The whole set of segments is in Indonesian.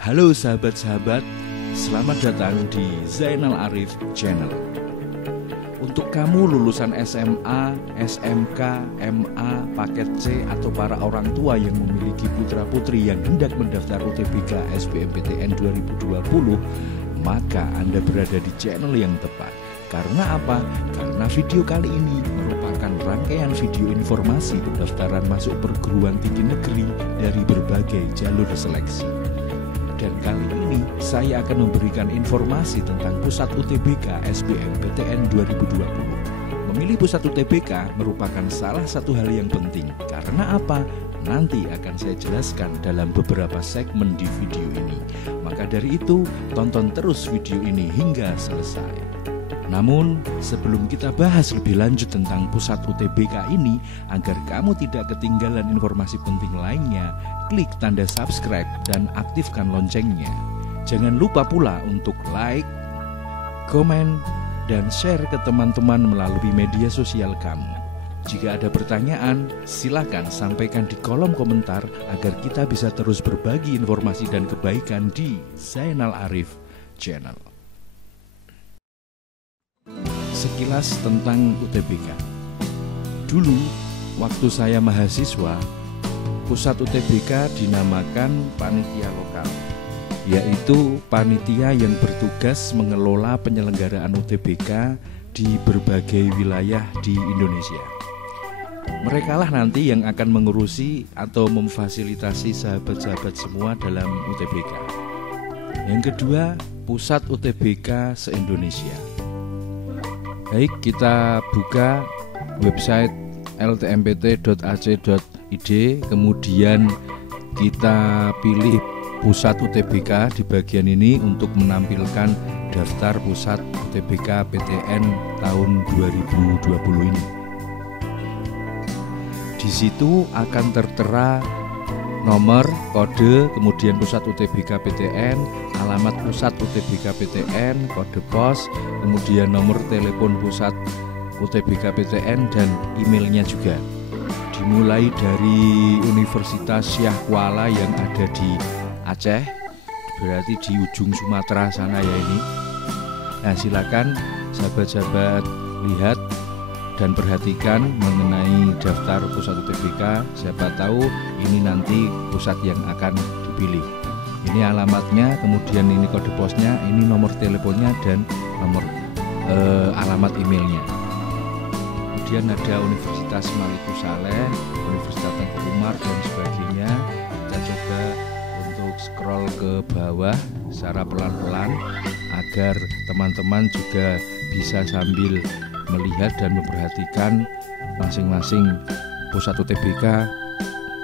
Halo sahabat-sahabat, selamat datang di Zainal Arif Channel. Untuk kamu lulusan SMA, SMK, MA, paket C atau para orang tua yang memiliki putra-putri yang hendak mendaftar UTBK SBMPTN 2020, maka Anda berada di channel yang tepat. Karena apa? Karena video kali ini merupakan rangkaian video informasi pendaftaran masuk perguruan tinggi negeri dari berbagai jalur seleksi. Dan kali ini saya akan memberikan informasi tentang pusat UTBK SBMPTN 2020. Memilih pusat UTBK merupakan salah satu hal yang penting. Karena apa? Nanti akan saya jelaskan dalam beberapa segmen di video ini. Maka dari itu, tonton terus video ini hingga selesai. Namun, sebelum kita bahas lebih lanjut tentang pusat UTBK ini, agar kamu tidak ketinggalan informasi penting lainnya, klik tanda subscribe dan aktifkan loncengnya. Jangan lupa pula untuk like, komen, dan share ke teman-teman melalui media sosial kamu. Jika ada pertanyaan, silakan sampaikan di kolom komentar agar kita bisa terus berbagi informasi dan kebaikan di Zainal Arif Channel. Sekilas tentang UTBK. Dulu, waktu saya mahasiswa, pusat UTBK dinamakan panitia lokal, yaitu panitia yang bertugas mengelola penyelenggaraan UTBK di berbagai wilayah di Indonesia. Merekalah nanti yang akan mengurusi atau memfasilitasi sahabat-sahabat semua dalam UTBK. Yang kedua, pusat UTBK se-Indonesia. Baik, kita buka website ltmpt.ac.id, kemudian kita pilih pusat UTBK di bagian ini untuk menampilkan daftar pusat UTBK PTN tahun 2020 ini. Di situ akan tertera nomor, kode, kemudian pusat UTBK PTN, alamat pusat UTBK PTN, kode pos, kemudian nomor telepon pusat UTBK PTN dan emailnya juga. Dimulai dari Universitas Syah Kuala yang ada di Aceh, berarti di ujung Sumatera sana ya ini. Nah, silakan sahabat-sahabat lihat dan perhatikan mengenai daftar pusat UTBK. Siapa tahu ini nanti pusat yang akan dipilih. Ini alamatnya, kemudian ini kode posnya, ini nomor teleponnya dan nomor alamat emailnya. Kemudian ada Universitas Maliku Saleh, Universitas Tengku Umar dan sebagainya. Kita coba untuk scroll ke bawah secara pelan-pelan agar teman-teman juga bisa sambil melihat dan memperhatikan masing-masing pusat UTBK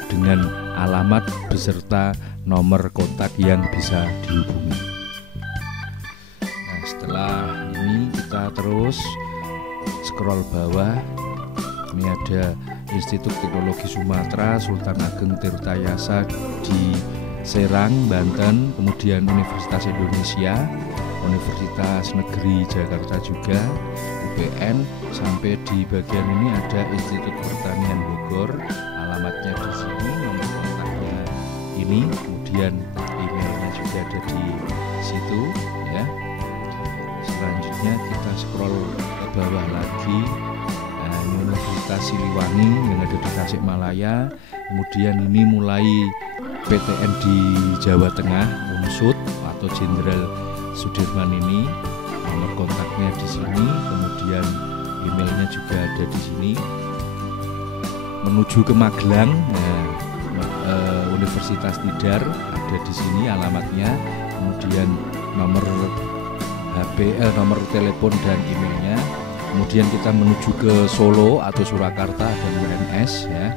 dengan alamat beserta nomor kontak yang bisa dihubungi. Nah, setelah ini kita terus scroll bawah. Ini ada Institut Teknologi Sumatera Sultan Ageng Tirtayasa di Serang, Banten, kemudian Universitas Indonesia, Universitas Negeri Jakarta juga, UPN, sampai di bagian ini ada Institut Pertanian Bogor, alamatnya di sini, nomor kontaknya ini, kemudian emailnya juga ada di situ ya. Selanjutnya kita scroll ke bawah lagi. Nah, ini Universitas Siliwangi yang ada di Tasikmalaya, kemudian ini mulai PTN di Jawa Tengah, Unsud atau Jenderal Sudirman ini, nomor kontaknya di sini, kemudian emailnya juga ada di sini. Menuju ke Magelang, nah, Universitas Tidar ada di sini alamatnya, kemudian nomor HP, nomor telepon dan emailnya. Kemudian kita menuju ke Solo atau Surakarta dan UNS ya.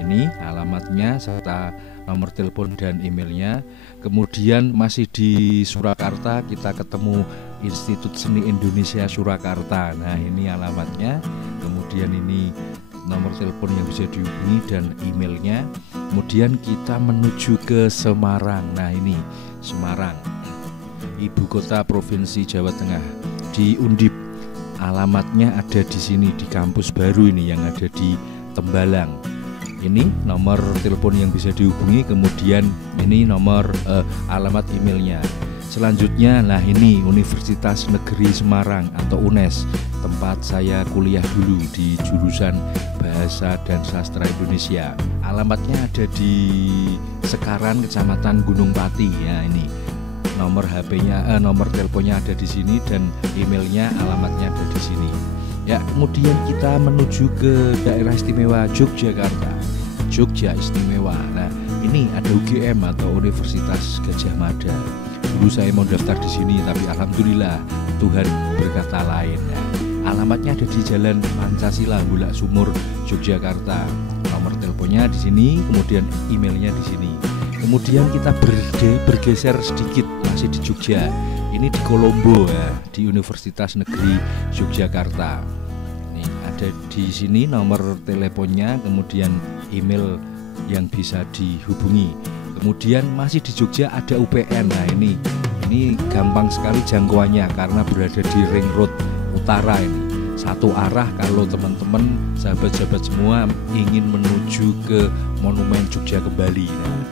Ini alamatnya serta nomor telepon dan emailnya. Kemudian masih di Surakarta kita ketemu Institut Seni Indonesia Surakarta. Nah, ini alamatnya. Kemudian ini nomor telepon yang bisa dihubungi dan emailnya. Kemudian kita menuju ke Semarang. Nah, ini Semarang, ibu kota provinsi Jawa Tengah, di Undip. Alamatnya ada di sini di kampus baru ini yang ada di Tembalang. ini nomor telepon yang bisa dihubungi, kemudian ini nomor alamat emailnya. Selanjutnya, nah ini Universitas Negeri Semarang atau UNES, tempat saya kuliah dulu di jurusan Bahasa dan Sastra Indonesia. Alamatnya ada di Sekaran, Kecamatan Gunung Pati. Ya, ini nomor HP-nya, nomor teleponnya ada di sini dan emailnya, alamatnya ada di sini. Ya, kemudian kita menuju ke daerah istimewa Yogyakarta. Jogja Istimewa. Nah, ini ada UGM atau Universitas Gadjah Mada. Dulu saya mau daftar di sini, tapi alhamdulillah Tuhan berkata lain. Nah, alamatnya ada di Jalan Pancasila, Bulak Sumur, Yogyakarta. Nomor teleponnya di sini, kemudian emailnya di sini. Kemudian kita bergeser sedikit, masih di Jogja. Ini di Kolombo ya, di Universitas Negeri Yogyakarta. Ini ada di sini nomor teleponnya, kemudian email yang bisa dihubungi. Kemudian masih di Jogja ada UPN. Nah, ini gampang sekali jangkauannya karena berada di Ring Road Utara ini. Satu arah kalau teman-teman, sahabat-sahabat semua ingin menuju ke Monumen Jogja Kembali. Nah,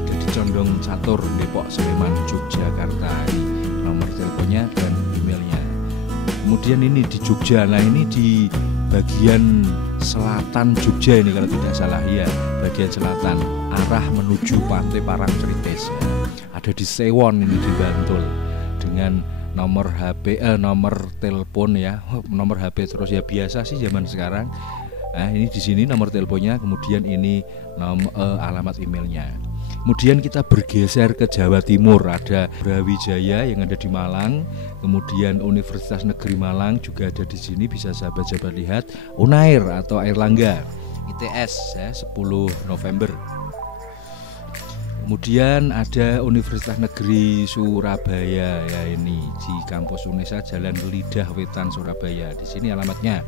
ada di Condong Catur, Depok, Sleman, Yogyakarta. Ini nomor teleponnya dan emailnya. Kemudian ini di Jogja. Nah, ini di bagian selatan Jogja ini kalau tidak salah ya, bagian selatan arah menuju Pantai Parangtritis ya. Ada di Sewon ini di Bantul dengan nomor HP nomor telepon ya, nomor HP terus ya, biasa sih zaman sekarang. Nah, ini di sini nomor teleponnya, kemudian ini alamat emailnya. Kemudian kita bergeser ke Jawa Timur, ada Brawijaya yang ada di Malang, kemudian Universitas Negeri Malang juga ada di sini, bisa sahabat-sahabat lihat. Unair atau Airlangga, ITS ya, 10 November. Kemudian ada Universitas Negeri Surabaya ya, ini di kampus UNESA Jalan Lidah Wetan Surabaya. Di sini alamatnya.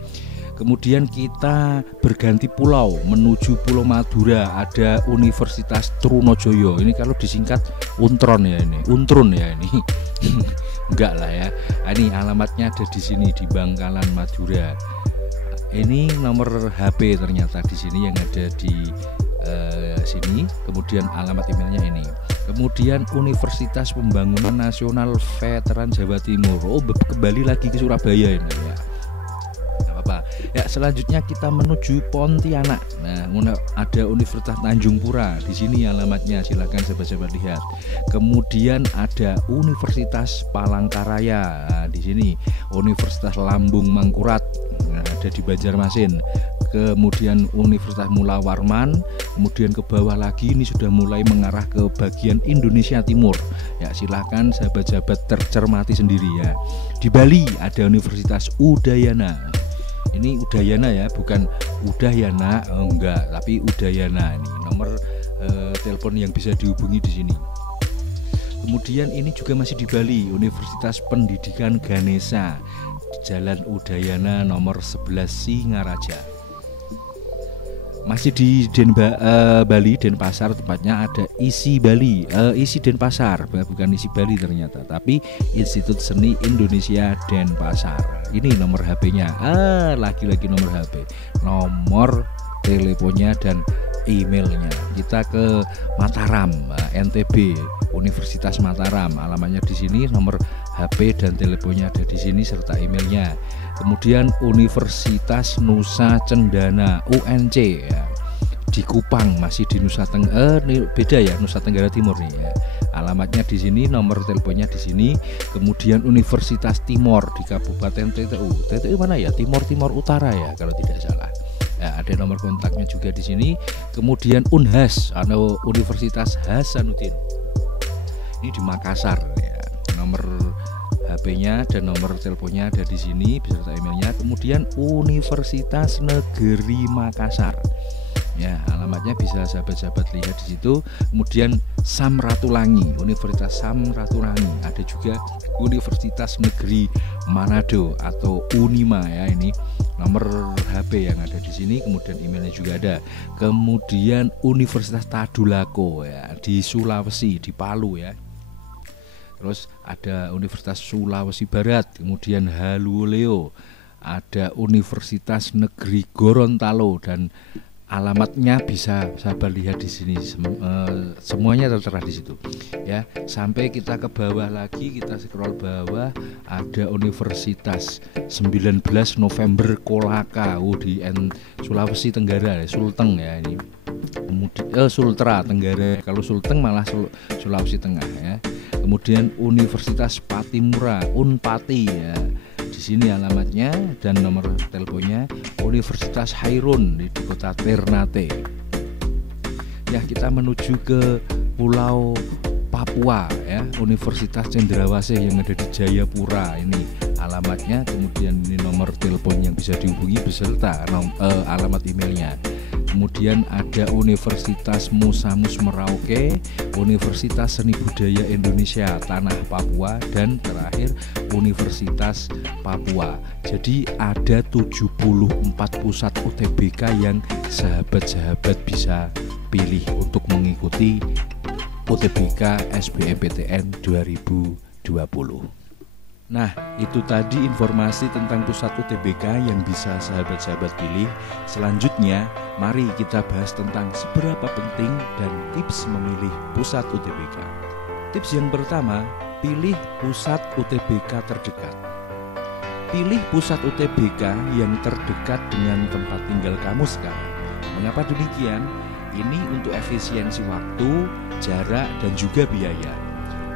Kemudian kita berganti pulau menuju Pulau Madura, ada Universitas Trunojoyo. Ini kalau disingkat Untron ya, ini Untrun ya ini. Enggak lah ya. Ini alamatnya ada di sini di Bangkalan Madura. Ini nomor HP ternyata di sini yang ada di sini. Kemudian alamat emailnya ini. Kemudian Universitas Pembangunan Nasional Veteran Jawa Timur. Oh, kembali lagi ke Surabaya ini ya. Ya, selanjutnya kita menuju Pontianak. Nah, ada Universitas Tanjung Pura. Di sini alamatnya, silakan sahabat-sahabat lihat. Kemudian ada Universitas Palangkaraya. Nah, di sini Universitas Lambung Mangkurat. Nah, ada di Banjarmasin. Kemudian Universitas Mula Warman. Kemudian ke bawah lagi ini sudah mulai mengarah ke bagian Indonesia Timur. Ya, silakan sahabat-sahabat tercermati sendiri ya. Di Bali ada Universitas Udayana. Ini Udayana ya, bukan Udayana, enggak, tapi Udayana. Ini nomor telepon yang bisa dihubungi di sini. Kemudian ini juga masih di Bali, Universitas Pendidikan Ganesha, Jalan Udayana nomor 11 Singaraja. Masih di Bali, Denpasar tepatnya, ada ISI Bali, ISI Denpasar, bukan ISI Bali ternyata, tapi Institut Seni Indonesia Denpasar. Ini nomor HP-nya, lagi-lagi nomor HP, nomor teleponnya dan emailnya. Kita ke Mataram, NTB, Universitas Mataram, alamatnya di sini, nomor HP dan teleponnya ada di sini serta emailnya. Kemudian Universitas Nusa Cendana UNC ya, di Kupang, masih di Nusa Tenggara, beda ya, Nusa Tenggara Timur nih ya. Alamatnya di sini, nomor teleponnya di sini. Kemudian Universitas Timor di Kabupaten TTU. TTU mana ya? Timor Utara ya kalau tidak salah. Ya, ada nomor kontaknya juga di sini. Kemudian Unhas atau Universitas Hasanuddin. Ini di Makassar ya. Nomor HP-nya dan nomor teleponnya ada di sini beserta emailnya. Kemudian Universitas Negeri Makassar. Ya, alamatnya bisa sahabat-sahabat lihat di situ. Kemudian Samratulangi, Universitas Samratulangi. Ada juga Universitas Negeri Manado atau Unima ya, ini nomor HP yang ada di sini. Kemudian emailnya juga ada. Kemudian Universitas Tadulako ya, di Sulawesi, di Palu ya. Terus ada Universitas Sulawesi Barat, kemudian Haluoleo, ada Universitas Negeri Gorontalo, dan alamatnya bisa sahabat lihat di sini, semuanya tertera di situ ya. Sampai kita ke bawah lagi, kita scroll bawah, ada Universitas 19 November Kolaka di Sulawesi Tenggara, Sulteng ya ini. Kemudian Sultra Tenggara, kalau Sulteng malah Sulawesi Tengah ya. Kemudian Universitas Patimura, Unpati ya. Di sini alamatnya dan nomor teleponnya. Universitas Hairun di kota Ternate. Ya, kita menuju ke Pulau Papua ya, Universitas Cendrawasih yang ada di Jayapura ini alamatnya. Kemudian ini nomor telepon yang bisa dihubungi beserta alamat emailnya. Kemudian ada Universitas Musamus Merauke, Universitas Seni Budaya Indonesia Tanah Papua, dan terakhir Universitas Papua. Jadi ada 74 pusat UTBK yang sahabat-sahabat bisa pilih untuk mengikuti UTBK SBMPTN 2020. Nah, itu tadi informasi tentang pusat UTBK yang bisa sahabat-sahabat pilih. Selanjutnya, mari kita bahas tentang seberapa penting dan tips memilih pusat UTBK. Tips yang pertama, pilih pusat UTBK terdekat. Pilih pusat UTBK yang terdekat dengan tempat tinggal kamu sekarang. Mengapa demikian? Ini untuk efisiensi waktu, jarak, dan juga biaya.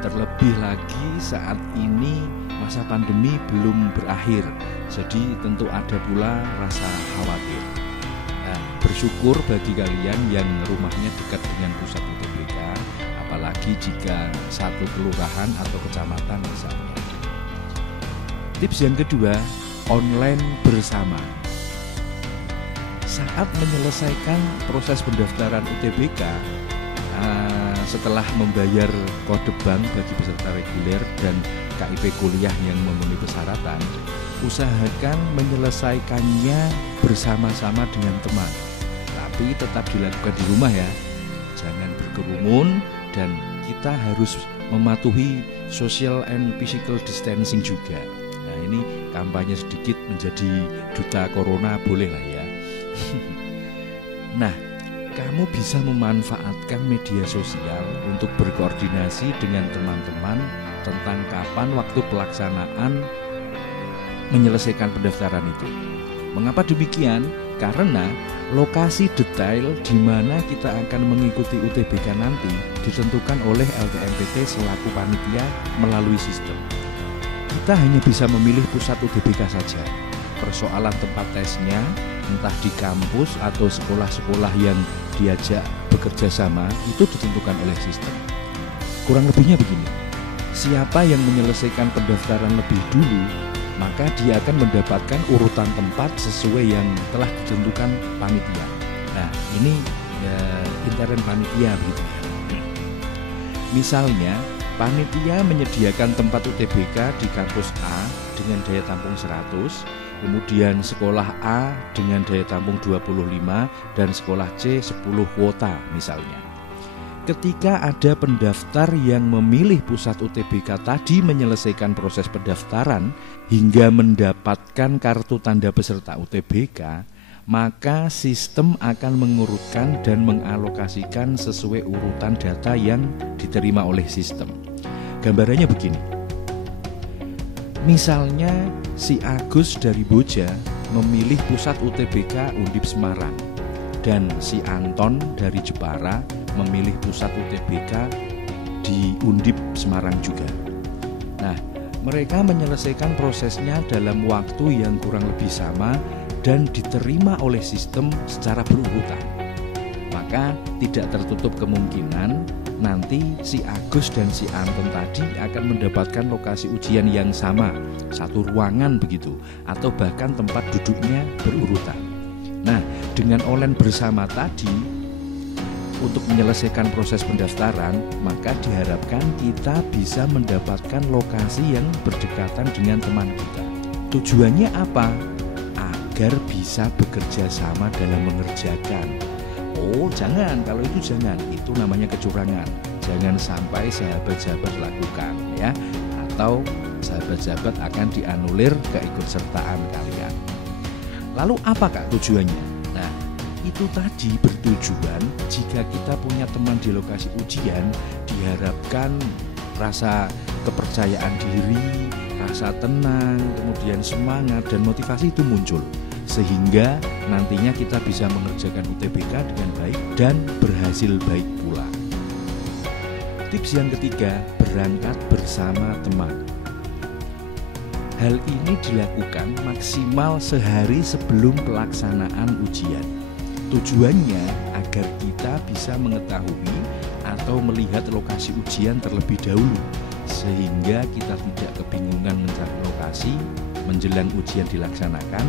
Terlebih lagi saat ini masa pandemi belum berakhir, jadi tentu ada pula rasa khawatir. Nah, bersyukur bagi kalian yang rumahnya dekat dengan pusat UTBK, apalagi jika satu kelurahan atau kecamatan misalnya. Tips yang kedua, online bersama. Saat menyelesaikan proses pendaftaran UTBK, setelah membayar kode bank bagi peserta reguler dan KIP kuliah yang memenuhi persyaratan, usahakan menyelesaikannya bersama-sama dengan teman. Tapi tetap dilakukan di rumah ya. Jangan berkerumun dan kita harus mematuhi social and physical distancing juga. Nah, ini kampanye sedikit menjadi duta corona, boleh lah ya. Nah, kamu bisa memanfaatkan media sosial untuk berkoordinasi dengan teman-teman tentang kapan waktu pelaksanaan menyelesaikan pendaftaran itu. Mengapa demikian? Karena lokasi detail di mana kita akan mengikuti UTBK nanti ditentukan oleh LTMPT selaku panitia melalui sistem. Kita hanya bisa memilih pusat UTBK saja. Persoalan tempat tesnya, entah di kampus atau sekolah-sekolah yang diajak bekerja sama, itu ditentukan oleh sistem. Kurang lebihnya begini, siapa yang menyelesaikan pendaftaran lebih dulu, maka dia akan mendapatkan urutan tempat sesuai yang telah ditentukan panitia. Nah, ini ya intern panitia begitu ya. Misalnya, panitia menyediakan tempat UTBK di kampus A dengan daya tampung 100, kemudian sekolah A dengan daya tampung 25 dan sekolah C 10 kuota misalnya. Ketika ada pendaftar yang memilih pusat UTBK tadi menyelesaikan proses pendaftaran hingga mendapatkan kartu tanda peserta UTBK, maka sistem akan mengurutkan dan mengalokasikan sesuai urutan data yang diterima oleh sistem. Gambarannya begini. Misalnya si Agus dari Boja memilih pusat UTBK Undip Semarang dan si Anton dari Jepara memilih pusat UTBK di Undip Semarang juga. Nah, mereka menyelesaikan prosesnya dalam waktu yang kurang lebih sama dan diterima oleh sistem secara berurutan. Maka tidak tertutup kemungkinan nanti si Agus dan si Anton tadi akan mendapatkan lokasi ujian yang sama, satu ruangan begitu, atau bahkan tempat duduknya berurutan. Nah, dengan online bersama tadi untuk menyelesaikan proses pendaftaran, maka diharapkan kita bisa mendapatkan lokasi yang berdekatan dengan teman kita. Tujuannya apa? Agar bisa bekerja sama dalam mengerjakan. Oh jangan, kalau itu jangan, itu namanya kecurangan. Jangan sampai sahabat-sahabat lakukan ya, atau sahabat-sahabat akan dianulir keikutsertaan kalian. Lalu apa Kak tujuannya? Nah, itu tadi bertujuan jika kita punya teman di lokasi ujian, diharapkan rasa kepercayaan diri, rasa tenang, kemudian semangat dan motivasi itu muncul, sehingga nantinya kita bisa mengerjakan UTBK dengan baik dan berhasil baik pula. Tips yang ketiga, berangkat bersama teman. Hal ini dilakukan maksimal sehari sebelum pelaksanaan ujian. Tujuannya agar kita bisa mengetahui atau melihat lokasi ujian terlebih dahulu, sehingga kita tidak kebingungan mencari lokasi menjelang ujian dilaksanakan,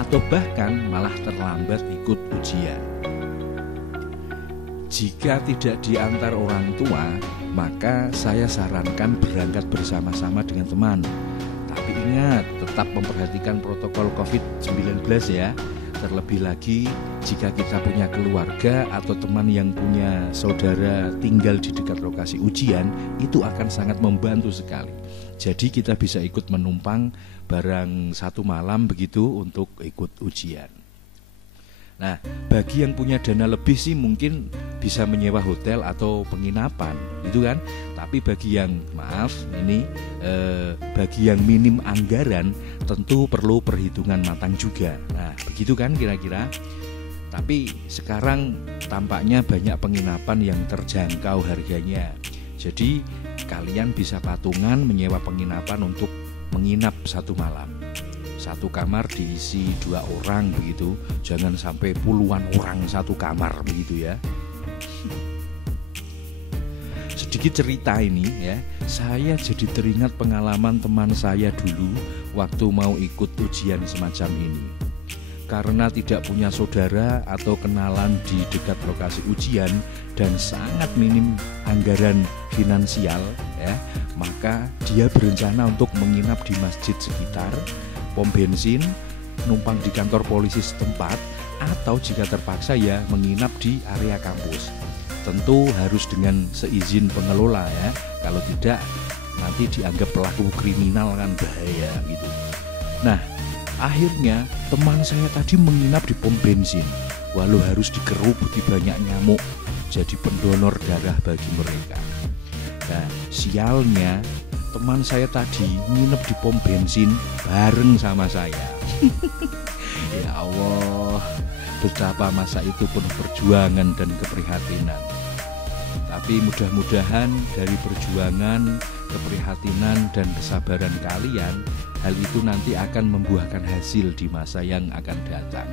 atau bahkan malah terlambat ikut ujian. Jika tidak diantar orang tua, maka saya sarankan berangkat bersama-sama dengan teman. Tapi ingat, tetap memperhatikan protokol COVID-19 ya. Terlebih lagi jika kita punya keluarga atau teman yang punya saudara tinggal di dekat lokasi ujian, itu akan sangat membantu sekali. Jadi kita bisa ikut menumpang barang satu malam begitu untuk ikut ujian. Nah, bagi yang punya dana lebih sih mungkin bisa menyewa hotel atau penginapan, gitu kan. Tapi bagi yang bagi yang minim anggaran tentu perlu perhitungan matang juga. Nah, begitu kan kira-kira. Tapi sekarang tampaknya banyak penginapan yang terjangkau harganya. Jadi kalian bisa patungan menyewa penginapan untuk menginap satu malam. Satu kamar diisi 2 orang begitu, jangan sampai puluhan orang satu kamar begitu ya. Sedikit cerita ini ya, saya jadi teringat pengalaman teman saya dulu waktu mau ikut ujian semacam ini. Karena tidak punya saudara atau kenalan di dekat lokasi ujian dan sangat minim anggaran finansial ya, maka dia berencana untuk menginap di masjid sekitar, pom bensin, numpang di kantor polisi setempat, atau jika terpaksa ya menginap di area kampus. Tentu harus dengan seizin pengelola ya, kalau tidak nanti dianggap pelaku kriminal kan bahaya gitu. Nah, akhirnya teman saya tadi menginap di pom bensin, walau harus dikerubuti banyak nyamuk jadi pendonor darah bagi mereka. Nah, sialnya teman saya tadi nginep di pom bensin bareng sama saya. Ya Allah, betapa masa itu penuh perjuangan dan keprihatinan. Tapi mudah-mudahan dari perjuangan, keprihatinan dan kesabaran kalian, hal itu nanti akan membuahkan hasil di masa yang akan datang.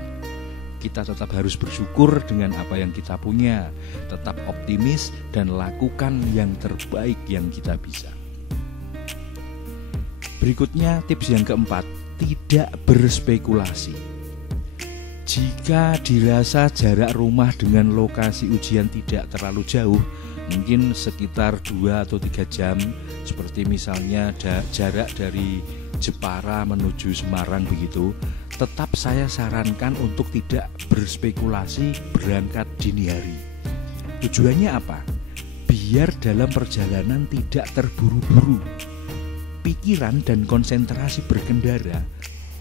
Kita tetap harus bersyukur dengan apa yang kita punya, tetap optimis dan lakukan yang terbaik yang kita bisa. Berikutnya tips yang keempat, tidak berspekulasi. Jika dirasa jarak rumah dengan lokasi ujian tidak terlalu jauh, mungkin sekitar 2 atau 3 jam, seperti misalnya jarak dari Jepara menuju Semarang begitu, tetap saya sarankan untuk tidak berspekulasi berangkat dini hari. Tujuannya apa? Biar dalam perjalanan tidak terburu-buru. Pikiran dan konsentrasi berkendara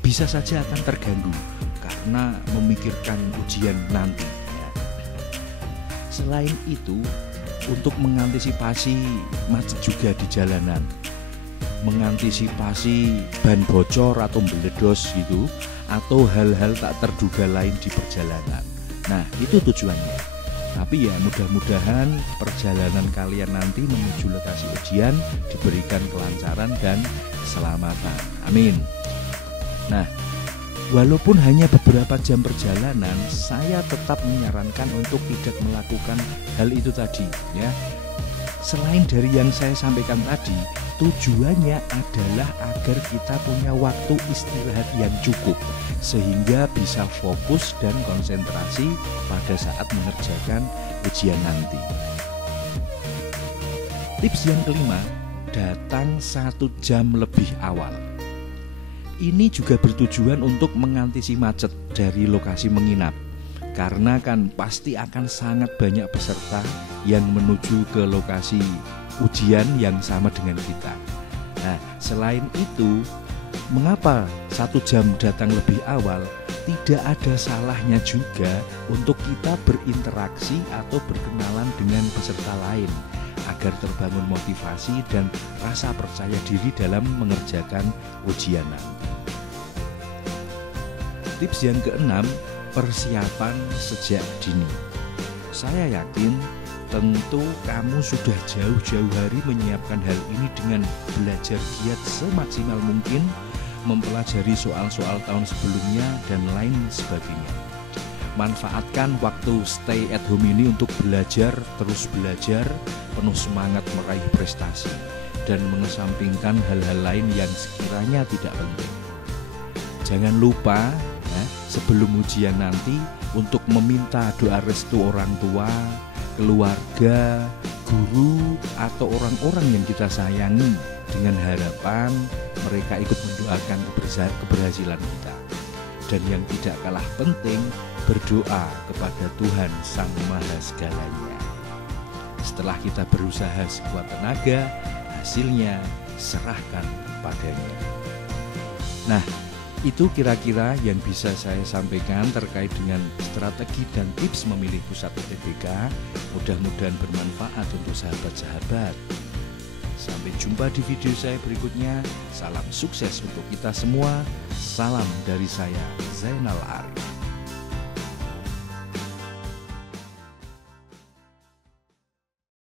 bisa saja akan terganggu karena memikirkan ujian nanti. Selain itu, untuk mengantisipasi macet juga di jalanan, mengantisipasi ban bocor atau meledos gitu, atau hal-hal tak terduga lain di perjalanan. Nah, itu tujuannya. Tapi ya mudah-mudahan perjalanan kalian nanti menuju lokasi ujian diberikan kelancaran dan keselamatan. Amin. Nah, walaupun hanya beberapa jam perjalanan, saya tetap menyarankan untuk tidak melakukan hal itu tadi ya. Selain dari yang saya sampaikan tadi, tujuannya adalah agar kita punya waktu istirahat yang cukup sehingga bisa fokus dan konsentrasi pada saat mengerjakan ujian nanti. Tips yang kelima, datang 1 jam lebih awal. Ini juga bertujuan untuk mengantisipasi macet dari lokasi menginap, karena kan pasti akan sangat banyak peserta yang menuju ke lokasi ujian yang sama dengan kita. Nah, selain itu, mengapa 1 jam datang lebih awal? tidak ada salahnya juga untuk kita berinteraksi atau berkenalan dengan peserta lain agar terbangun motivasi dan rasa percaya diri dalam mengerjakan ujian nanti. Tips yang keenam, persiapan sejak dini. Saya yakin tentu kamu sudah jauh-jauh hari menyiapkan hal ini dengan belajar giat semaksimal mungkin, mempelajari soal-soal tahun sebelumnya dan lain sebagainya. Manfaatkan waktu stay at home ini untuk belajar, terus belajar, penuh semangat meraih prestasi, dan mengesampingkan hal-hal lain yang sekiranya tidak penting. Jangan lupa sebelum ujian nanti untuk meminta doa restu orang tua, keluarga, guru, atau orang-orang yang kita sayangi dengan harapan mereka ikut mendoakan keberhasilan kita. Dan yang tidak kalah penting, berdoa kepada Tuhan Sang Maha Segalanya. Setelah kita berusaha sekuat tenaga, hasilnya serahkan padanya. Nah, itu kira-kira yang bisa saya sampaikan terkait dengan strategi dan tips memilih pusat UTBK. Mudah-mudahan bermanfaat untuk sahabat-sahabat. Sampai jumpa di video saya berikutnya. Salam sukses untuk kita semua. Salam dari saya, Zainal Arif.